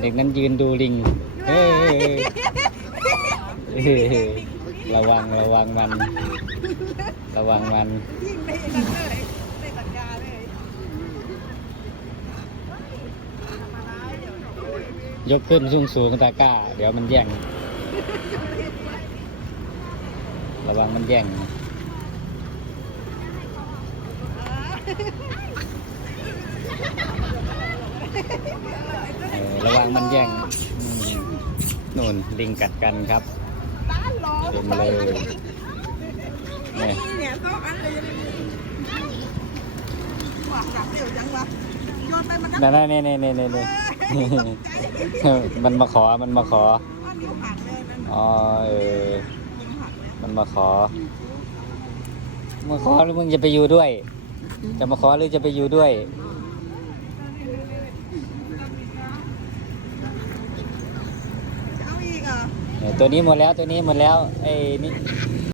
เด็กนั้นยืนดูลิงเฮ้ยระวังมัน ระวังมัน ยิ่งในนั้นเลยในสัญญาเลย ยกขึ้นสูงตะกร้า เดี๋ยวมันแย่ง ระวังมันแย่งระวังมันแย่งนู่นลิงกัดกันครับเต็มเลยเนี่ยต้องอันเลยหวังจับเร็วจังวะโยนไปมันก็นี่มันมาขอนิ้วหักเลยนั่น อ๋อมันมาขอหรือมึงจะไปอยู่ด้วย จะมาขอหรือจะไปอยู่ด้วยเอาอีกอ่ะตัวนี้หมดแล้วไอ้นี่